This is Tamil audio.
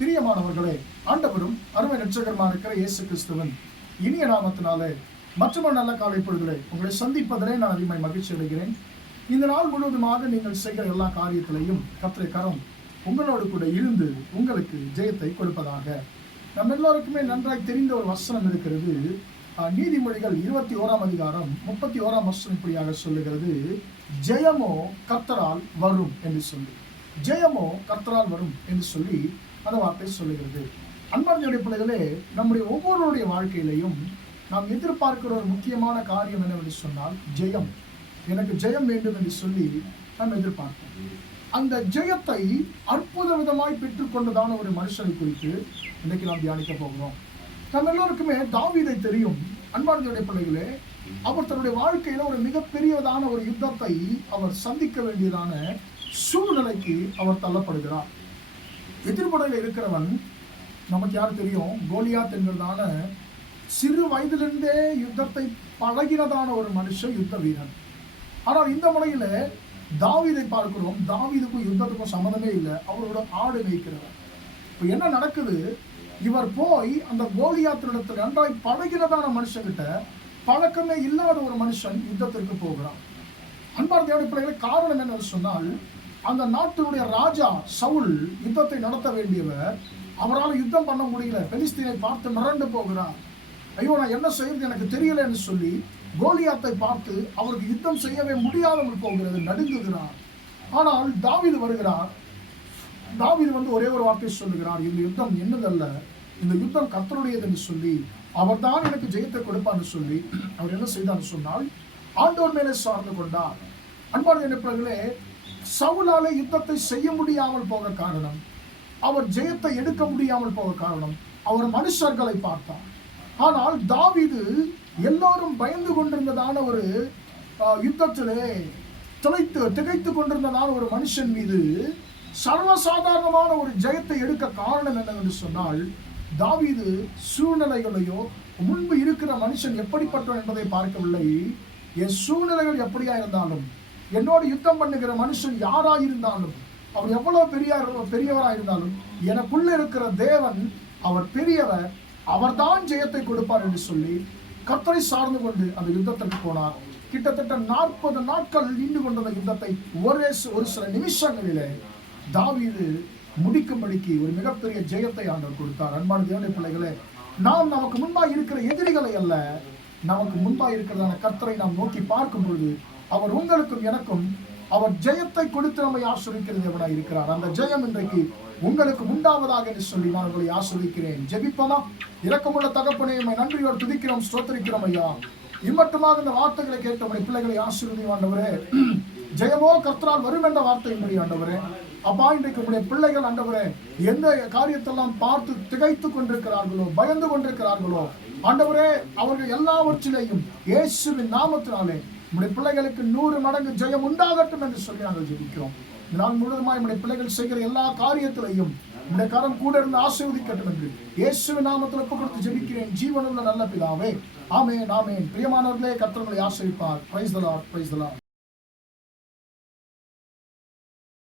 பிரியமானவர்களே ஆண்டவரும் அருமை ரட்சகருமா இருக்கிற இயேசு கிறிஸ்துவன் இனிய நாமத்தினாலே மற்றொரு நல்ல காலை பொழுதிலே உங்களை சந்திப்பதிலே நான் அதிகமாய் மகிழ்ச்சி அடைகிறேன். இந்த நாள் முழுவதுமாக நீங்கள் செய்கிற எல்லா காரியத்திலையும் கத்திரை கரம் உங்களோடு கூட இருந்து உங்களுக்கு ஜெயத்தை கொடுப்பதாக. நம்ம எல்லோருக்குமே நன்றாய் தெரிந்த ஒரு வசனம் இருக்கிறது. நீதிமொழிகள் இருபத்தி ஓராம் அதிகாரம் முப்பத்தி ஓராம் வசனம் இப்படியாக சொல்லுகிறது. ஜெயமோ கர்த்தரால் வரும் என்று சொல்லி. ஜெயமோ கர்த்தரால் வரும் என்று சொல்லி அந்த வார்த்தை சொல்லுகிறது. அன்பார்ந்த பிள்ளைகளே நம்முடைய ஒவ்வொருவருடைய வாழ்க்கையிலையும் நாம் எதிர்பார்க்கிற ஒரு முக்கியமான காரியம் என்னவென்று சொன்னால் ஜெயம். எனக்கு ஜெயம் வேண்டும் என்று சொல்லி நாம் எதிர்பார்ப்போம். அந்த ஜெயத்தை அற்புத விதமாய் பெற்றுக்கொண்டதான ஒரு மனுஷனை குறித்து இன்னைக்கு நாம் தியானிக்க போகிறோம். நம்ம எல்லோருக்குமே தாவீதை தெரியும். அன்பார்ந்தனுடைய பிள்ளைகளே அவர் தன்னுடைய வாழ்க்கையில ஒரு மிகப்பெரியதான ஒரு யுத்தத்தை அவர் சந்திக்க வேண்டியதான சூழ்நிலைக்கு அவர் தள்ளப்படுகிறார். எதிர்படையில் இருக்கிறவன் நமக்கு யார் தெரியும்? கோலியாத் என்பதான சிறு வயதிலிருந்தே யுத்தத்தை பழகினதான ஒரு மனுஷன் யுத்த வீரன். ஆனால் இந்த முறையில் தாவிதை பார்க்கிறோம். தாவிதுக்கும் யுத்தத்துக்கும் சம்மந்தமே இல்லை. அவரோட ஆடு மேய்க்கிறவர். இப்போ என்ன நடக்குது? இவர் போய் அந்த கோலியாத்தினிடத்தில் நன்றாய் பழகினதான மனுஷங்கிட்ட பழக்கமே இல்லாத ஒரு மனுஷன் யுத்தத்திற்கு போகிறான். அன்பார் தேவனுடைய காரணம் என்னன்னு சொன்னால் அந்த நாட்டினுடைய ராஜா சவுல் யுத்தத்தை நடத்த வேண்டியவர். அவரால் யுத்தம் பண்ண முடியல. பெலிஸ்தீனை பார்த்து மிரண்டு போகிறார். ஐயோ நான் என்ன செய்யறது எனக்கு தெரியலன்னு சொல்லி கோலியாத்தை பார்த்து அவருக்கு யுத்தம் செய்யவே முடியாமல் போகிறது நடுங்குகிறார். ஆனால் தாவிது வருகிறார். தாவிது வந்து ஒரே ஒரு வார்த்தை சொல்லுகிறார். இந்த யுத்தம் என்னதல்ல? இந்த யுத்தம் கத்தருடையது என்று சொல்லி அவர்தான் எனக்கு ஜெயத்தை கொடுப்பான்னு சொல்லி அவர் என்ன செய்தார்னு சொன்னால் ஆண்டோர் மேலே சார்ந்து கொண்டார். அன்பான நினைப்பவர்களே சவுலால யுத்தத்தை செய்ய முடியாமல் போக காரணம். அவர் ஜெயத்தை எடுக்க முடியாமல் போக காரணம். அவர் மனுஷர்களை பார்த்தார். ஆனால் தாவிது எல்லோரும் பயந்து கொண்டிருந்ததான ஒரு யுத்தத்திலே திளைத்து திகைத்து கொண்டிருந்ததான ஒரு மனுஷன் மீது சர்வசாதாரணமான ஒரு ஜெயத்தை எடுக்க காரணம் என்னவென்று சொன்னால் தாவீது சூழ்நிலைகளையோ முன்பு இருக்கிற மனுஷன் எப்படிப்பட்டவன் என்பதை பார்க்கவில்லை. என் சூழ்நிலைகள் எப்படியா இருந்தாலும் என்னோடு யுத்தம் பண்ணுகிற மனுஷன் யாராக இருந்தாலும் அவர் எவ்வளோ பெரிய பெரியவராக இருந்தாலும் எனக்குள்ள இருக்கிற தேவன் அவர் பெரியவர் அவர்தான் ஜெயத்தை கொடுப்பார் என்று சொல்லி கத்தரை சார்ந்து கொண்டு அந்த யுத்தத்திற்கு போனார். கிட்டத்தட்ட நாற்பது நாட்கள் நீண்டு கொண்ட அந்த யுத்தத்தை ஒரே ஒரு சில நிமிஷங்களிலே தாவீது முடிக்கும்படிக்கு ஒரு மிகப்பெரிய ஜெயத்தை ஆண்டவர் கொடுத்தார். அன்பான தேவனுடைய பிள்ளைகளே நாம் நமக்கு முன்பாக இருக்கிற எதிரிகளை அல்ல நமக்கு முன்பாக இருக்கிறதான கர்த்தரை நாம் நோக்கி பார்க்கும் பொழுது அவர் உங்களுக்கும் எனக்கும் அவர் ஜெயத்தை கொடுத்து நம்மை ஆசிரிக்கிற இருக்கிறார்? அந்த ஜெயம் இன்றைக்கு உங்களுக்கு உண்டாவதாக என்று சொல்லி நான் உங்களை ஆசிரியக்கிறேன் ஜெபிப்போமா இரக்கமுள்ள தகப்பனே உம்மை நன்றியோடு துதிக்கிறோம் ஸ்தோத்தரிக்கிறோம் ஐயா. இம்மட்டுமாக இந்த வார்த்தைகளை கேட்ட உடைய பிள்ளைகளை ஆசீர்வதி ஆண்டவரே. ஜெயமோ கர்த்தரால் வரும் என்ற வார்த்தையின்படி ஆண்டவரே. அப்பா இன்றைக்கு உடைய பிள்ளைகள் ஆண்டவரே எந்த காரியத்தெல்லாம் பார்த்து திகைத்து கொண்டிருக்கிறார்களோ பயந்து கொண்டிருக்கிறார்களோ ஆண்டவரே அவர்கள் எல்லாவற்றிலேயும் இயேசுவின் நாமத்தினாலே நம்முடைய பிள்ளைகளுக்கு நூறு மடங்கு ஜெயம் உண்டாகட்டும் என்று சொல்லி நாங்கள் ஜெபிக்கிறோம். இந்த நாள் முழுவதுமாய் நம்முடைய பிள்ளைகள் செய்கிற எல்லா காரியத்திலையும் நம்முடைய கரம் கூட இருந்து ஆசீர்வதிக்கட்டும் என்று இயேசுவின் நாமத்தில் ஒப்பு கொடுத்து ஜெபிக்கிறேன். ஜீவனுள்ள நல்ல பிதாவே. ஆமே நாமே பிரியமானவர்களே கர்த்தர்களை ஆசிரிப்பார் பிரைஸ் தலா பிரைஸ் தலா